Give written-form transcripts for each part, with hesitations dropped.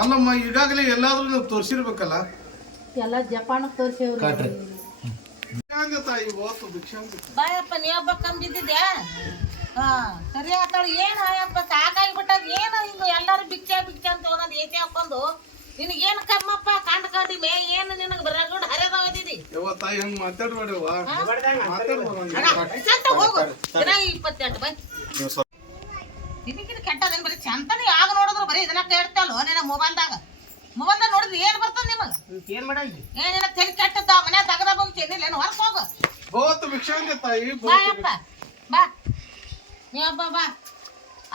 ಅಲ್ಲಮ್ಮ ಈಗಾಗಲೇ ಎಲ್ಲಾದ್ರೂ ನೀವು ತೋರಿಸಿರ್ಬೇಕಲ್ಲ. ಎಲ್ಲ ಜಪಾನ್ ತೋರಿಸೇವ್ರಿ. ತಾಯಿ ಹೋತು ಭಿಕ್ಷಾಂತಿ ಬಾಯಪ್ಪ ನೀವೊಬ್ಬ ಕಂಬಿದ್ದಿದ್ಯಾ? ಸರಿ ಆತಾಳ. ಏನು ಅಯ್ಯಪ್ಪ ಸಾಕಾಗಿಬಿಟ್ಟದ. ಏನು ಹಿಂಗ ಎಲ್ಲಾರು ಭಿಕ್ಷೆ ಭಿಕ್ಷೆ ಅಂತ ಒಂದೊಂದು ಏತಿ ಹಾಕೊಂಡು ನಿನಗೇನು ಕಮ್ಮಪ್ಪ ಕಂಡು ಕಡಿಮೆ ಏನು ನಿನಗೆ ರಗಡ್ ಹರಿದವದಿದಿ. ತಾಯಿ ಹಂಗ ಮಾತಾಡ್ಬೇಡವ್ವ. ಹೋಗು ದಿನ 28 ಬೈ ಇದಕ್ಕಿನ ಕೆಟ್ಟದೇನು ಬರೀ ಚಂತನೇ ಯಾವಾಗ ನೋಡಿದ್ರು ಬರೀ ಇದನ್ನ ಕೇಳ್ತಲ್ವ ನಿನ್ನ ಮೊಬೈಲ್ದಾಗ ನೋಡಿದ್ರೆ ಏನು ಬರ್ತದೆ ನಿಮಗೆ? ಏನ್ ಮಾಡಂದಿ? ಏನಿಲ್ಲ ತೆಲಿ ಕೆಟ್ಟದ ಮನೆ ತಗದ ಹೋಗಿ ಏನಿಲ್ಲ ಹೊರಗೆ ಹೋಗು. ಹೋತು ಭಿಕ್ಷಾಂತಿ ತಾಯಿ ಬಾಯಪ್ಪ ಬಾ ನೀವಪ್ಪ ಬಾ.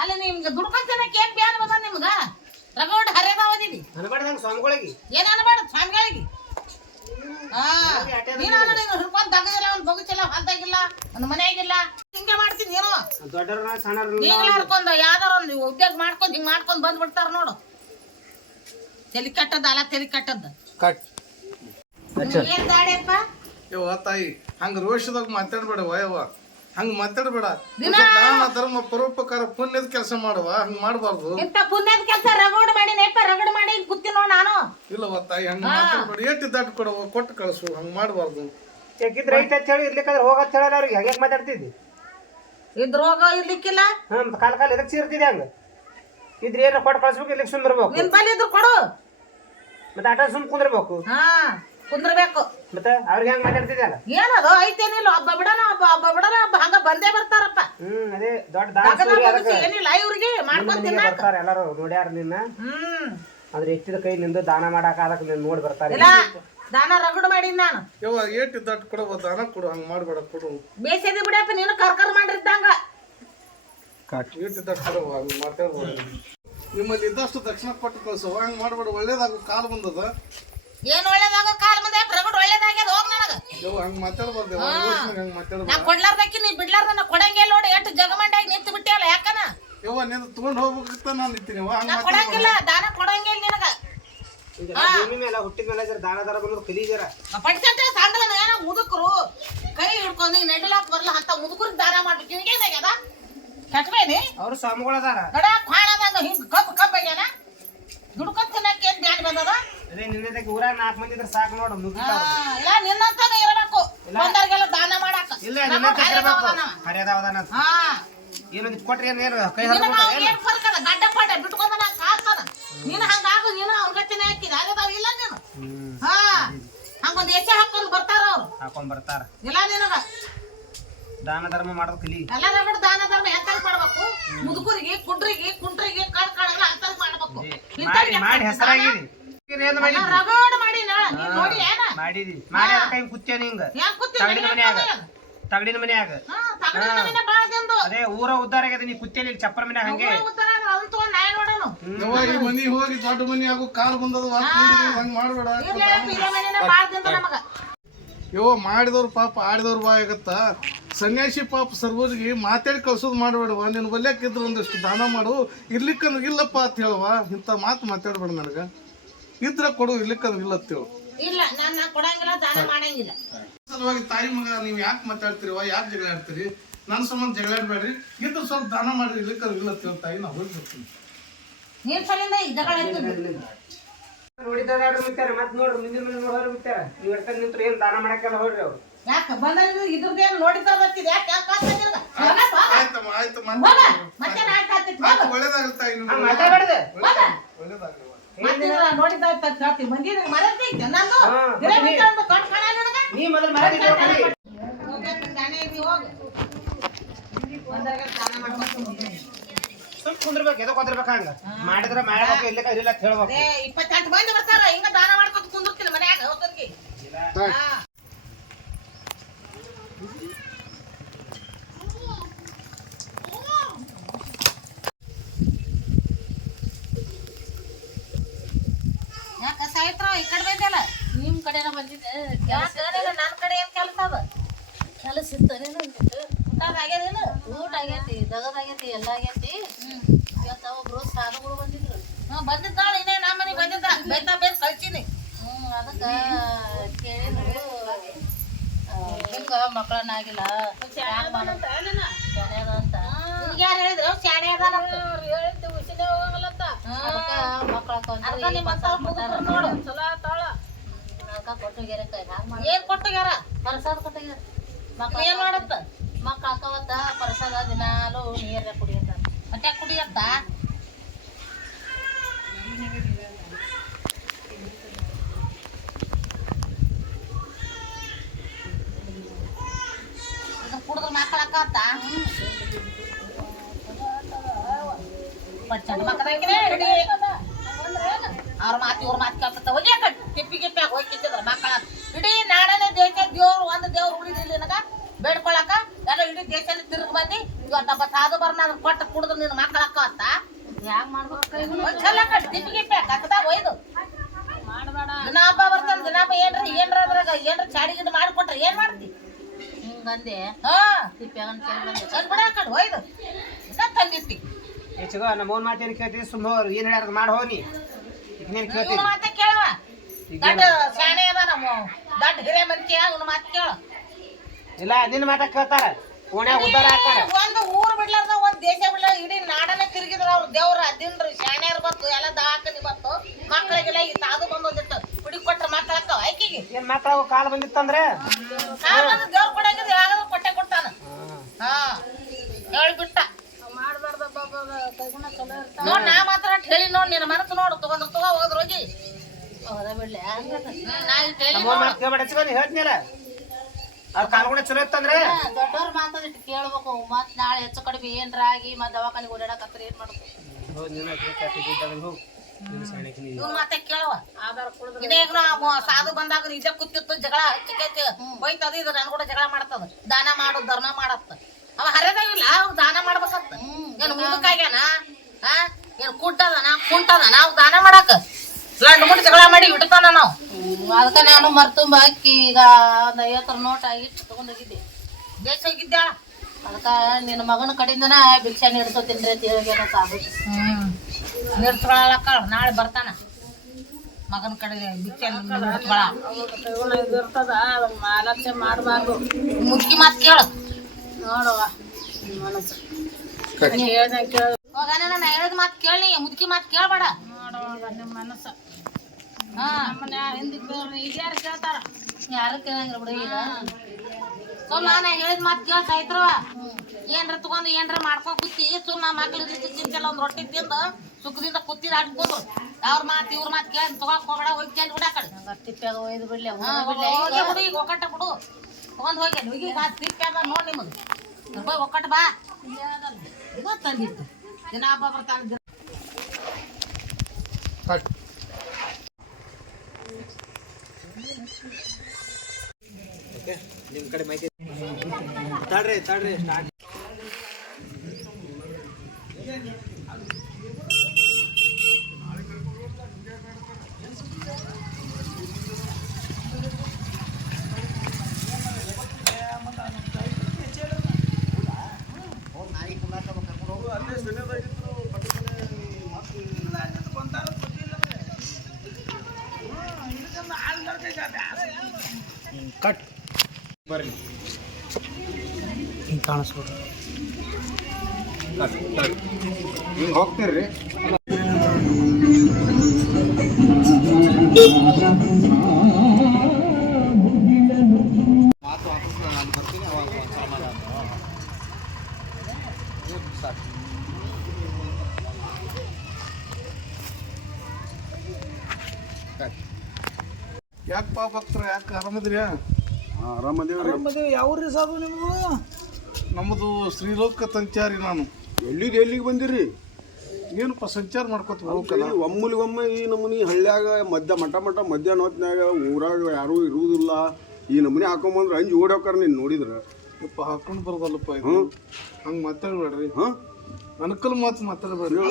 ಅಲ್ಲಿ ನಿಮ್ಗೆ ದುಡ್ಕೊಂತನಕ್ಕೆ ಏನ್ ಬ್ಯಾನ್ ಬಂದ ನಿಮ್ಗ? ರಗಡ್ ಹರಿದಾವದಿದಿ ಅನ್ಬಾರ್ದಂಗ ಸ್ವಾಮಿಗಳಿಗೆ ಏನ್ ಅನ್ಬೇಡ ಸ್ವಾಮಿಗಳಿಗೆ. ನೀನು ಹಿಡ್ಕೊಂಡ್ ತಗದಿಲ್ಲ, ಒಂದ್ ಬಗುಚಿಲ್ಲ, ಹೊಲ್ದಾಗಿಲ್ಲ, ಒಂದ್ ಮನೆಯಾಗಿಲ್ಲ, ಹಿಂಗೆ ಮಾಡ್ತೀನಿ. ಏನೋ ದೊಡ್ಡವ್ರನ್ನ ಸಣ್ಣ ನೀನು ಹಿಡ್ಕೊಂಡು ಯಾವ್ದಾರ ಒಂದು ಉದ್ಯೋಗ ಮಾಡ್ಕೊಂಡು ಹಿಂಗ್ ಮಾಡ್ಕೊಂಡ್ ಬಂದ್ಬಿಡ್ತಾರ ನೋಡು. ತಲೆ ಕಟ್ಟದ ಅಲ್ಲ ತಲೆ ಕಟ್ಟದ ಏನ್ ದಾಡಿಯಪ್ಪ? ತಾಯಿ ಹಂಗ ರೋಷದಾಗ ಮಾತಾಡ್ಬೇಡವ. ಹಂಗ ಮಾತಾಡ್ಬೇಡ. ದಾನ ಧರ್ಮ ಪರೋಪಕಾರ ಪುಣ್ಯದ ಕೆಲಸ ಮಾಡುವ. ಹಂಗ ಮಾಡಬಾರ್ದು. ಇಂತ ಪುಣ್ಯದ ಕೆಲಸ ರಗಡ್ ಮಾಡಿ ಕೂತಿ ನೋಡ್ ನಾನು. ಇಲ್ಲವ ತಾಯಿ ಹಂಗ ಮಾತಾಡ್ಬೇಡ. ಏಟಿ ದಾಟ್ ಕೊಡವ ಕೊಟ್ಟು ಕಳ್ಸು. ಹಂಗ ಮಾಡಬಾರ್ದು. ಚೆಕ್ಕಿದ್ ರೈಟ್ ಅಂತ ಹೇಳಿ ಇರ್ಲಿಕ್ಕಾದ್ರೆ ಹೋಗತ್ ಹೇಳ ಅವ್ರಿಗೆ ಹೇಗೆ ಮಾತಾಡ್ತಿದ್ದಿ? ಇದ್ ರೋಗ ಇರ್ಲಿಕ್ಕಿಲ್ಲ. ಕಾಲ ಎದಕ್ ಸೇರ್ತಿದ್ದೆ ಹಂಗ ಇದ್ರೆ ಏನ ಕೊಟ್ಟು ಕಳ್ಸ್ಬೇಕು, ಇಲ್ಲಿಗೆ ಸುಮ್ ಇರ್ಬೇಕು. ನಿನ್ ಬಲ್ಲಿ ಇದ್ರು ಕೊಡು. ಮತ್ತೆ ಆಟ ಸುಮ್ ಕುಂದ್ರಬೇಕು. ಕುಂದ್ರಬೇಕು. ಮತ್ತೆ ಅವ್ರಿಗೆ ಹೆಂಗ್ ಮಾತಾಡ್ತಿದ್ಯಲ್ಲ? ಏನದು ಐತೇನಿಲ್ಲ. ಒಬ್ಬ ಬಿಡನ ಒಬ್ಬ ಹಂಗ ಬಂದೇ ಬರ್ತಾರಪ್ಪ. ಅದೇ ದೊಡ್ಡ ಏನಿಲ್ಲ ಇವ್ರಿಗೆ ಮಾಡ್ಕೊಂಡ್ ಬರ್ತಾರ ಎಲ್ಲಾರು ನೋಡ್ಯಾರ ನಿನ್ನ. ಅದ್ರ ಎತ್ತಿದ ಕೈ ನಿಂದು ದಾನ ಮಾಡಾಕ ಅದಕ್ಕೆ ನೀನ್ ನೋಡಿ ಬರ್ತಾರೆ. ದಾನ ರಗಡ್ ಮಾಡಿದ್ ನಾನು. ಏಟಿ ದಾಟ್ ಕೊಡವ ದಾನ ಕೊಡು. ಹಂಗ ಮಾಡ್ಬೇಡ ಕೊಡು. ಬೇಸದಿ ಬಿಡಪ್ಪ ನೀನು ಕರ್ಕರ್ ಮಾಡಿರ್ದಂಗ. ಏಟಿ ದಾಟ್ ಕೊಡವ ಹಂಗ ಮಾತಾಡ್ಬೇಡ. ನಿಮ್ಮಲ್ಲಿ ಇದ್ದಷ್ಟು ದಕ್ಷಿಣ ಕೊಟ್ಟು ಕಳ್ಸವ. ಹಂಗ ಮಾಡ್ಬೇಡ. ಒಳ್ಳೇದಾಗ ಕಾಲ ಬಂದದ. ಏನ್ ಒಳ್ಳೇದಾಗ ಕಾಲ ಮುಂದೆ ರಗಡ್ ಒಳ್ಳೇದಾಗ್ಯದ. ಹೋಗ್ ನನಗ ಹಂಗ ಮಾತಾಡ್ಬಾರ್ದು. ಹಂಗ ಮಾತಾಡ್ಬೇಡ. ನಾ ಕೊಡ್ಲಾರ್ದಕ್ಕಿ ನೀ ಬಿಡ್ಲಾರ್ದ ನಾ ಕೊಡಂಗಿಲ್ಲ ನೋಡಿ. ಎಷ್ಟು ಜಗಮಂಡಾಗಿ ನಿಂತು ಬಿಟ್ಟಿಯಲ್ಲ ಯಾಕನ? ನೀನು ತಗೊಂಡ್ ಹೋಗ್ಬೇಕಂತ ನಾನು ನಿಂತೀನಿ. ನಾ ಕೊಡಂಗಿಲ್ಲ, ದಾನ ಕೊಡಂಗಿಲ್ಲ ನಿನಗ. ಭೂಮಿ ಮೇಲೆ ಹುಟ್ಟಿದ ಮೇಲೆ ದಾನ ಧರ ಬಂದು ಕಲೀಜರ ಪಡಿಸಂತ ಸಾಂಡಲ ಏನೋ ಮುದುಕರು ಕೈ ಹಿಡ್ಕೊಂಡು ನೆಡಲಾಕ್ ಬರಲ್ಲ ಅಂತ ಮುದುಕರಿಗೆ ದಾನ ಮಾಡ್ಬೇಕು. ನಿನಗೇನಾಗ್ಯದ? ಕಟ್ಬೇನಿ ಅವ್ರು ಸ್ವಾಮಿಗಳದಾರ ನಡ ಕ್ವಾಣದಾಗ ಹಿಂಗ್ ಕಬ್ಬ್ ಆಗ್ಯಾನ. ದುಡ್ಕೊಂಡ್ ತಿನ್ನಕ್ಕೆ ಏನ್ ಬ್ಯಾನ್ ಬಂದದ? ಅದೇ ನಿನ್ನೆ ಊರಾಗ 4 ಮಂದಿ ಇದ್ರೆ ಸಾಕು ನೋಡು. ಇಲ್ಲ ನಿನ್ನಂತಾನೆ ಇರಬೇಕು. ಬಂದವ್ರಿಗೆಲ್ಲ ದಾನ ಮಾಡಾಕ. ಇಲ್ಲ ಹರಿಯದವದಾನ ಏನೊಂದು ಕೊಟ್ರಿ ಏನು ಕೈ ಏನ್ ಫರ್ಕ್ ಅದ? ಗಡ್ಡ ಪಾಟ ಬಿಟ್ಕೊಂಡ ನಾ ಸಾಕ್ತಾನ. ನೀನು ಹಂಗಾಗು. ನೀನು ಅವ್ರ ಗಟ್ಟಿನ ಹಾಕಿದ ಅದಾವ ಇಲ್ಲ ನೀನು. ಹಂಗೊಂದು ಎಸೆ ಹಾಕೊಂಡು ಬರ್ತಾರ ಅವ್ರು. ಹಾಕೊಂಡ್ ಬರ್ತಾರ. ಇಲ್ಲ ನಿನಗ ದಾನ ಧರ್ಮ ಮಾಡೋದು ಕಲಿ. ಎಲ್ಲ ರಗಡ್ ದಾನ ಧರ್ಮ ಎಂತಾಗ ಮಾಡ್ಬೇಕು? ಮುದುಕರಿಗೆ ಕುಂಟ್ರಿಗೆ ಕಳ್ಕಳಲ್ಲ ಅಂತಾಗ ಮಾಡ್ಬೇಕು. ಮಾಡಿ ಹೆಸರಾಗಿದಿ ರಗಡ್ ಮಾಡಿ ನೋಡಿ ಏನ ಮಾಡಿದಿ ಮಾಡಿ ಕೈ ಕುತ್ತೇನಿ ಹಿಂಗ ತಗಡಿನ ಮನ್ಯಾಗ. ಅದೇ ಊರ ಉದ್ದಾರ ಆಗ್ಯದ. ನೀ ಕುತ್ತೇನಿ ಚಪ್ಪರ ಮನ್ಯಾಗ ಹಂಗೆ ಮನಿ ಹೋಗಿ ದೊಡ್ಡ ಮನಿ ಆಗು ಕಾಲ್ ಬಂದದ. ಹಂಗ ಮಾಡ್ಬೇಡ. ಮಾಡಿದವ್ರು ಪಾಪ ಆಡಿದವ್ರು ಬಾಯ್ ಆಗತ್ತ. ಸನ್ಯಾಸಿ ಪಾಪ ಸರ್ವರಿಗೆ ಮಾತಾಡಿ ಕಳ್ಸೋದು ಮಾಡ್ಬೇಡವ. ನೀನು ಒಲ್ಯಾಕಿದ್ರು ಒಂದಿಷ್ಟು ದಾನ ಮಾಡು. ಇರ್ಲಿಕ್ಕಂದ್ರೆ ಇಲ್ಲಪ್ಪ ಅಂತ ಹೇಳುವ. ಇಂಥ ಮಾತು ಮಾತಾಡ್ಬೇಡ. ನನಗ ಇದ್ರ ಕೊಡು, ಇರ್ಲಿಕ್ಕಂದ್ರೆ ಇಲ್ಲ ಅಂತೇಳು. ಇಲ್ಲ ನಾನು ಕೊಡಂಗಿಲ್ಲ, ದಾನ ಮಾಡಂಗಿಲ್ಲ. ಸಲುವಾಗಿ ತಾಯಿ ಮಗ ನೀವು ಯಾಕೆ ಮಾತಾಡ್ತಿರಿವ? ಯಾಕೆ ಜಗಳ ಆಡ್ತೀರಿ? ನನ್ನ ಸಂಬಂಧ ಜಗಳ ಆಡ್ಬೇಡ್ರಿ. ಇದ್ರ ಸ್ವಲ್ಪ ದಾನ ಮಾಡ್ರಿ. ಇರ್ಲಿಕ್ಕಂದ್ರೆ ಇಲ್ಲ ಅಂತೇಳಿ ತಾಯಿ ನಾ ಹೋಗಿ ಬರ್ತೀನಿ. ನೀನ್ ಸಲಿಂದ ಈ ಜಗಳ ನೋಡಿದಾರ ಮತ್ ನೋಡ್ರಿ ಮುಂದಿನ ಮನೆ ನೋಡೋರು ಬಿಟ್ಟಾರ. ನೀವ್ ಎಡ್ತ ನಿಂತ್ರು ಏನ್ ದಾನ ಮಾಡಕ್ಕೆಲ್ಲ ಹೋಗ್ರಿ ಅವ್ರು. ಯಾಕೆ ಬಂದ ಇದ್ರದ್ದೇನು ನೋಡಿದಾರ ಯಾಕೆ ಒಳ್ಳೇದಾಗಲ್ಲ ತಾಯಿ. ಮಾತಾಡ್ಬಾರ್ದು. ನೋಡಿದ ಮಂದಿ ಮರೈತೆ ನಾನು ನೀ ಮೊದಲು ಮಾಡಿ ಸುಮ್ ಕುಂದ್ರಬೇಕು. ಎದಕ್ ಕುಂದ್ರಬೇಕ? ಹಂಗ ಮಾಡಿದ್ರ ಮಾಡ್ಬೇಕು. ಇರ್ಲಿಕ್ಕ ಇರ್ಲಿಲ್ಲ ಹೇಳ್ಬೇಕು. 28 ಮಂದಿ ಬರ್ತಾರ. ಹಿಂಗ ದಾನ ಮಾಡ್ಕೊತ ಕುಂದಿರ್ತೀನಿ ಮನ್ಯಾಗ ಹೋಗಿ. ಯಾಕ ಸಾಯ್ತ್ರ ಈ ಕಡೆ ಬಂದಲ್ಲ? ನಿಮ್ ಕಡೆನ ಬಂದಿದ್ದೆ. ನನ್ನ ಕಡೆ ಏನ್ ಕೆಲಸ ಅದ? ಕೆಲಸ ಇತ್ತನೇನು? ಊಟ ಆಗ್ಯದೇನು? ಊಟ ಆಗೈತಿ, ದಗದಾಗೈತಿ, ಎಲ್ಲ ಆಗೈತಿ. ಇವತ್ತ ಒಬ್ರು ಸಾಧುಗಳು ಬಂದಿದ್ರು. ಬಂದಿದ್ದಾಳ. ಇನ್ನೇ ನಮ್ಮ ಮನೆಗೆ ಬಂದಿದ್ದ. ಬೈತಾ ಬೇಸ್ ಕಳ್ಸೀನಿ. ಅದಕ್ಕ ಕೇಳಿದ್ರು ಹಿಂಗ ಮಕ್ಕಳನ್ನಾಗಿಲ್ಲ ಶಾಣೆ ಅದ ಅಂತ. ಯಾರು ಹೇಳಿದ್ರು ಶಾಣೆ ಅದ? ಅದಕ್ಕ ಮಕ್ಕಳ ಮಕ್ಕಳ ನಿಮ್ಮ ಅಂತಾವ್ ಮುದುಕ್ರು ನೋಡು ಚಲೋ ಆತಾಳ ಕೊಟ್ಟೋಗ್ಯಾರ ಏನ್ ಕೊಟ್ಟೋಗ್ಯಾರ ಪ್ರಸಾದ ಕೊಟ್ಟೋಗ್ಯಾರ ಏನ್ ಮಾಡತ್ತ ಮಕ್ಕಳ ಅಕ್ಕವತ್ತ ಪ್ರಸಾದ ದಿನಾಲು ನೀರ ಕುಡಿಯತ್ತ ಮತ್ತೆ ಕುಡಿಯತ್ತ ಕುಡಿದ್ರ ಮಕ್ಕಳ ಅಕ್ಕವತ್ತ ಚಂದ ಮಕ್ಕಳಾಗಿನೇ ಅವ್ರ ಮಾತು ಇವ್ರ ಮಾತು ಕೇಳ್ಕೊತ ಹೋಗಿ ತಿಪ್ಪಿ ಗಿಪ್ಪಿ ಹೋಗಿದ್ರ ಮಕ್ಕಳ ಇಡೀ ನಾಡನೇ ದೇಶ ದೇವ್ರು ಒಂದು ದೇವ್ರು ಉಳಿದಿಲ್ಲ ನನಗ ಬೇಡ್ಕೊಳಕ ಎಲ್ಲ ಇಡೀ ದೇಶದಲ್ಲಿ ತಿರುಗಿ ಬಂದು ಇವತ್ತಪ್ಪ ಸಾಧು ಬರ್ನ ಅದ್ರ ಕೊಟ್ಟು ಕುಡಿದ್ರು ನಿನ್ನ ಮಕ್ಕಳ ಅಕ್ಕವತ್ತ ಹ್ಯಾಂಗ ಮಾಡ್ಬೇಕು ಚಲ್ಲ ತಿಪ್ಪಿ ಗಿಪ್ಪಿ ಕಕ್ಕದಾಗ ಒಯ್ದು ಮಾಡ್ಬೇಡ ದಿನ ಹಬ್ಬ ಬರ್ತಾನ ದಿನ ಹಬ್ಬ ಏನ್ರ ಅದ್ರಾಗ ಏನ್ರ ಚಾಡಿ ಗಿಡ ಮಾಡಿಕೊಟ್ರೆ ಏನ್ ಮಾಡ್ತಿ ಹಿಂಗಂದೆ ಹಾ ತಿಪ್ಪ್ಯಾಗನ್ ಬಿಡ ಕಡೆ ಒಯ್ದು ಇನ್ನ ತಂದಿತ್ತಿ ಹೆಚ್ಚಿಗೋ ನಮ್ಮ ಓನ್ ಮಾತೇನು ಕೇಳ್ತೀವಿ ಸುಮ್ಮನೆ ಏನು ಹೇಳ್ಯಾರ ಮಾಡಿ ಹೋಗಿ ಇನ್ನೇನು ಕೇಳ್ತೀವಿ ಇವನ ಮಾತ ಕೇಳವ ದೊಡ್ಡ ಶಾಣೆ ಅದ ನಮ್ಮ ದೊಡ್ಡ ಹಿರೇ ಮಂದಿ ಇವನ ಮಾತು ಕೇಳ ಇಲ್ಲ ನಿನ್ನ ಮಾತ ಕೇಳ್ತಾರ ಓಣ್ಯಾಗ ಉದ್ದಾರ ಹಾಕಾರ ಒಂದು ಊರ್ ಬಿಡ್ಲಾರ್ದ ಒಂದ್ ದೇಶ ಬಿಡ್ಲಾರ ಇಡೀ ನಾಡನ್ನ ತಿರುಗಿದ್ರ ಅವ್ರ ದೇವ್ರ ಅದಿಂದ್ರ ಶಾಣ್ಯಾರ ಬತ್ತು ಎಲ್ಲ ದವಾಖಾನಿ ಬತ್ತು ಮಕ್ಕಳಿಗೆಲ್ಲ ಈ ಸಾಧು ಬಂದೋದಿತ್ತು ಹುಡಿ ಕೊಟ್ರ ಮಕ್ಕಳಕ್ಕ ಆಯ್ಕೆಗೆ ಏನ್ ಮಕ್ಕಳು ಕಾಲ ಬಂದಿತ್ತಂದ್ರೆ ದೇವ್ರ ಕೊಡಂಗಿದ್ರೆ ಯಾವ್ದಾದ್ರು ಕೊಟ್ಟೆ ಕೊಡ್ತಾನ ಹಾ ಹೇಳ್ಬಿಟ್ಟ ನೋಡ್ ನಾ ಮಾತ್ರ ಹೇಳಿ ನೋಡ್ ನಿನ್ನ ಮನಸ್ಸು ನೋಡು ತಗೊಂಡ್ರ ತಗೋ ಹೋದ್ರ ಹೋಗಿ ಹೋದ ಬಿಡ್ಲೆ ನಾ ಇಟ್ ಹೇಳಿ ನಮ್ಮ ಓನ್ ಮಾತು ಕೇಳ್ಬೇಡ ಹೆಚ್ಚಿಗೋ ನೀ ಹೇಳ್ತೀನಲ್ಲ ಅವ್ರ ಕಾಲ್ಗುಣ ಚಲೋ ಇತ್ತಂದ್ರೆ ದೊಡ್ಡವ್ರ ಮಾತಾಡಿಟ್ಟು ಕೇಳ್ಬೇಕು ಮತ್ ನಾಳೆ ಹೆಚ್ಚು ಕಡಿಮೆ ಏನ್ರ ಆಗಿ ಮತ್ ದವಾಖಾನಿಗೆ ಓಡಾಡಕತ್ರ ಏನ್ ಮಾಡ್ಬೇಕು ಇವ್ನ ಮಾತೆ ಕೇಳವ ಇದೇಗ ಸಾಧು ಬಂದಾಗ ಇದೇ ಕೂತಿತ್ತು ಜಗಳ ಹಚ್ಚಿಕೈತಿ ಹೋಯ್ತದ ಇದು ನನ್ ಕೂಡ ಜಗಳ ಮಾಡ್ತದ ದಾನ ಮಾಡು ಧರ್ಮ ಮಾಡತ್ತ ಅವ ಹರಿದಾಗಿಲ್ಲ ಅವ್ ದಾನ ಮಾಡ್ಬೇಕತ್ತ ಏನ್ ಮುದುಕಾಗ್ಯಾನ ಏನ್ ಕುಟ್ಟದನ ಕುಂಟದನ ಅವ್ ದಾನ ಮಾಡಾಕ ಲಂಡ್ ಮುಟ್ಟು ಜಗಳ ಮಾಡಿ ಇಡ್ತಾನ ನಾವು ಅದಕ್ಕ ನಾನು ಮರ್ತುಂಬ ಅಕ್ಕಿ ಈಗ ಒಂದ್ 50 ನೋಟ್ ಇಟ್ಟು ತಗೊಂಡೋಗಿದ್ದೆ ದೇಶ ಹೋಗಿದ್ಯಾಳ ಅದಕ್ಕ ನಿನ್ನ ಮಗನ ಕಡೆಯಿಂದನ ಭಿಕ್ಷೆ ನೀಡ್ಸೋತಿನ್ರಿ ಅಂತ ಹೇಳಿಗೇನ ಸಾಬು ನಿರ್ತ್ಕೊಳಕ ನಾಳೆ ಬರ್ತಾನ ಮಗನ ಕಡೆ ಭಿಕ್ಷೆ ನಿರ್ತ್ಕೊಳ ಇರ್ತದ ಅಲಕ್ಷ್ಯ ಮಾಡಬಾರ್ದು ಮುದುಕಿ ಮಾತು ಕೇಳು ನೋಡುವ ಮನಸ್ಸು ಹೋಗಾನ ನಾ ಹೇಳಿದ ಮಾತು ಕೇಳಿ ಮುದುಕಿ ಮಾತು ಕೇಳ್ಬೇಡ ನೋಡುವಾಗ ನಿಮ್ಮ ಮನಸ್ಸು ಹಾ ನಮ್ಮನ್ನ ಹಿಂದಕ್ಕೆ ಈಗ್ಯಾರು ಕೇಳ್ತಾರ ಯಾರು ಕೇಳಂಗಿಲ್ಲ ಬಿಡು ಈಗ ಸುಮ್ಮ ನಾ ಹೇಳಿದ ಮಾತು ಕೇಳ ಸಾಯ್ತ್ರವ ಏನ್ರ ತಗೊಂಡು ಏನ್ರ ಮಾಡ್ಕೊಂಡ್ ಕೂತಿ ಸುಮ್ಮ ಮಕ್ಳಿಗೆ ಚಿಂತೆಲ್ಲ ಒಂದ್ ರೊಟ್ಟಿ ತಿಂದು ಸುಖದಿಂದ ಕೂತಿದ್ ಆಡ್ಕೊಂಡು ಅವ್ರ ಮಾತು ಇವ್ರ ಮಾತು ಕೇಳಿ ತಗೊಳಕ್ ಹೋಗ್ಬೇಡ ಹೋಗಿ ಚೆಲ್ಲಿ ಬಿಡ ಕಡೆ ತಿಪ್ಪ್ಯಾಗ ಒಯ್ದು ಬಿಡ್ಲೆ ಹೋಗಿ ಬಿಡು ಈಗ ಒಕ್ಕಟ್ಟ ಬಿಡು ತಗೊಂಡ್ ಹೋಗಿ ಹೋಗಿ ತಿಪ್ಪ್ಯಾಗ ನೋಡ್ ನಿಮ್ಮದು ಹೋಗಿ ಒಕ್ಕಟ್ಟ ಬಾ ಇದು ತಂದಿತ್ತು ದಿನ ಹಬ್ಬ ಬರ್ತಾನೆ ನಿಮ್ಮ ಕಡೆ ಮಾಹಿತಿ ತಾಡ್ರಿ ಕಟ್ ಬರ್ರಿ ಹಿಂಗೆ ಕಾಣಿಸ್ಬೋದು ಹಿಂಗೆ ಹೋಗ್ತೀರಿ ಯಾಕೆ ಭಕ್ತರ ಯಾಕೆ ಆರಾಮದ್ರಿ ಆರಾಮದೇವಿ ಯಾವ್ರಿ ಸಾಧು ನಿಮ್ದು ನಮ್ಮದು ಶ್ರೀಲೋಕ ಸಂಚಾರಿ ನಾನು ಎಲ್ಲಿಗೆ ಬಂದಿರಿ ಏನಪ್ಪ ಸಂಚಾರ ಮಾಡ್ಕೊತ ಹೋಗಲ್ಲ ಒಮ್ಮೆ ಈ ನಮೂನಿ ಹಳ್ಳ್ಯಾಗ ಮಧ್ಯಾಹ್ನ ಹೊತ್ನ್ಯಾಗ ಊರಾಗ ಯಾರೂ ಇರುವುದಿಲ್ಲ ಈ ನಮೂನಿ ಹಾಕೊಂಬಂದ್ರೆ ಅಂಜಿ ಓಡೋಕಾರ ನೀನು ನೋಡಿದ್ರ ಯಪ್ಪ ಹಾಕೊಂಡು ಬರೋದಲ್ಲಪ್ಪ ಇದು ಹಂಗೆ ಮಾತಾಡ್ಬೇಡ್ರಿ ಅನುಕೂಲ ಮಾತು ಮಾತಾಡ್ಬೇಡ್ರಿ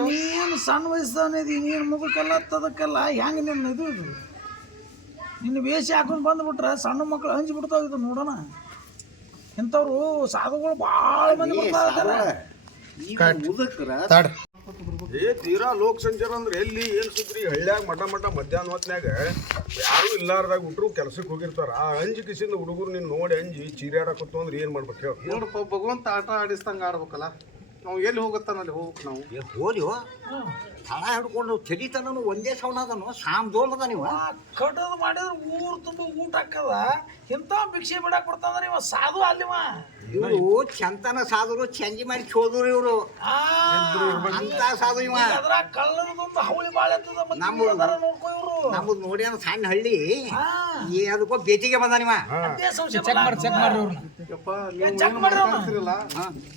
ನೀನು ಸಣ್ಣ ವಯಸ್ಸಾನೆ ನೀನು ಮುಖಕ್ಕೆಲ್ಲ ತದಕ್ಕೆಲ್ಲ ಹೆಂಗೆ ನಿನ್ನ ಇದು ನಿನ್ನ ವೇಷ ಹಾಕೊಂಡು ಬಂದ್ಬಿಟ್ರೆ ಸಣ್ಣ ಮಕ್ಕಳು ಹಂಚಿ ಬಿಡ್ತಾವ ಇದು ನೋಡೋಣ ಇಂಥವ್ರು ಸಾಧುಗಳು ಭಾಳ ಮಂದಿ ಬರ್ತಾರೆ ತೀರಾ ಲೋಕ ಸಂಚಾರ ಅಂದ್ರೆ ಎಲ್ಲಿ ಏನು ಸುದ್ರಿ ಹಳ್ಳ್ಯಾಗ ಮಧ್ಯಾಹ್ನ ಹೊತ್ನ್ಯಾಗ ಯಾರು ಇಲ್ಲಾರ್ದಾಗ ಹುಟ್ರು ಕೆಲ್ಸಕ್ಕೆ ಹೋಗಿರ್ತಾರ ಆ ಅಂಜಿ ಕಿಸಿಂದ ಹುಡುಗರು ನೀನು ನೋಡಿ ಅಂಜಿ ಚೀರಾಡಕತ್ತು ಅಂದ್ರೆ ಏನು ಮಾಡ್ಬೇಕು ಹೇಳಿ ನೋಡಪ್ಪ ಭಗವಂತ ಆಟ ಆಡಿಸ್ದಂಗೆ ಆಡ್ಬೇಕಲ್ಲ ನಾವು ಎಲ್ಲಿ ಹೋಗುತ್ತಾನಲ್ಲಿ ಹೋಗ್ಬೇಕು ನಾವು ಹೋದ್ಯೋ ಹಣ ಹಿಡ್ಕೊಂಡು ತಲಿತನೂ ಒಂದೇ ಸೌಣದನು ಸಾಮ್ದೋಲದ ನೀವು ಕಟ್ಟೋದು ಮಾಡಿದ್ರೆ ಊರು ತುಂಬ ಊಟ ಹಾಕದ ಇಂಥ ಭಿಕ್ಷೆ ಬಿಡಕ್ಕೆ ಬರ್ತಾನ ಇವ ಸಾಧು ಅಲ್ಲಿವ ಇವರು ಚಂತನ ಸಾಧುರು ಚಂಜಿ ಮಾಡಿ ಚೋದ್ರು ಇವರು ಅಂತ ಸಾಧು ಇವ ಅದ್ರಾಗ ಕಳ್ಳರದೊಂದು ಹವಳಿ ಬಾಳೆ ಅಂತದ ನೋಡ್ಕೊ ಇವರು ನಮ್ಮದು ನೋಡಿ ಸಣ್ಣ ಹಳ್ಳಿ ಅದಕ್ಕೋ ಬೇತಿಗೆ ಬಂದ ನೀವ ಅದೇ ಸಂಶಯ ಚೆಕ್ ಮಾಡಿ ಯಪ್ಪ ನೀವು ಮಾತಾಡ್ತಿರಲ್ಲ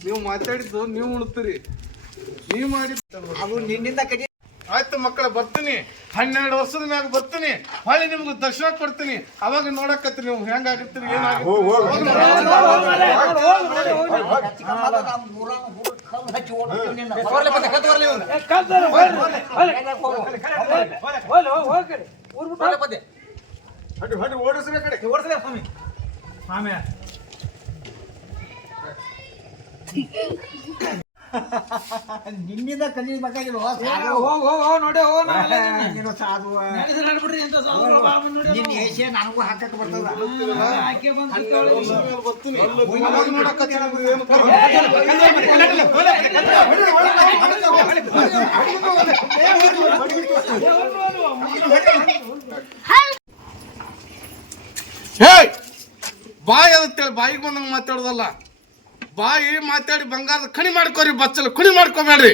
ನೀವು ಮಾತಾಡಿದ್ದು ನೀವು ಉಣ್ತೀರಿ ನೀವು ಮಾಡಿದ್ದು ಅದು ನಿನ್ನಿಂದ ಕಡಿ ಆಯ್ತು ಮಕ್ಕಳ ಬರ್ತೀನಿ 12 ವರ್ಷದ ಮ್ಯಾಗ ಬರ್ತೀನಿ ಹೊಳ್ಳಿ ನಿಮ್ಗೆ ದರ್ಶನ ಕೊಡ್ತೀನಿ ಅವಾಗ ನೋಡಕತ್ತೀರಿ ನೀವು ಹೆಂಗಾಗತ್ತೀರಿ ನಿನ್ನಿಂದ ಕಲಿಬೇಕಾಗಿಲ್ವ ಸಾಧುವ ನಿನ್ನ ಏಷ್ಯ ನನಗೂ ಹಾಕಕ್ಕೆ ಬರ್ತದ ಬರ್ತೀನಿ ಅವಾಗ ನೋಡಕತ್ತೀರಿ ಏನು ಹೇ ಬಾಯಿ ಅದತ್ತೇಳಿ ಬಾಯಿಗೆ ಬಂದಂಗೆ ಮಾತಾಡೋದಲ್ಲ ಬಾಯಿ ಮಾತಾಡಿ ಬಂಗಾರದ ಕಣಿ ಮಾಡ್ಕೋರಿ ಬಚ್ಚಲು ಕುಣಿ ಮಾಡ್ಕೋಬೇಡ್ರಿ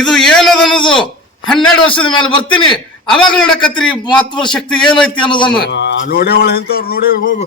ಇದು ಏನದ ಅನ್ನೋದು 12 ವರ್ಷದ ಮೇಲೆ ಬರ್ತೀನಿ ಅವಾಗ ನೋಡಕತ್ತೀರಿ ಮಹತ್ವ ಶಕ್ತಿ ಏನೈತಿ ಅನ್ನೋದನ್ನು ನೋಡೇ ಒಳ ಎಂತವ್ರು ನೋಡೇ ಹೋಗು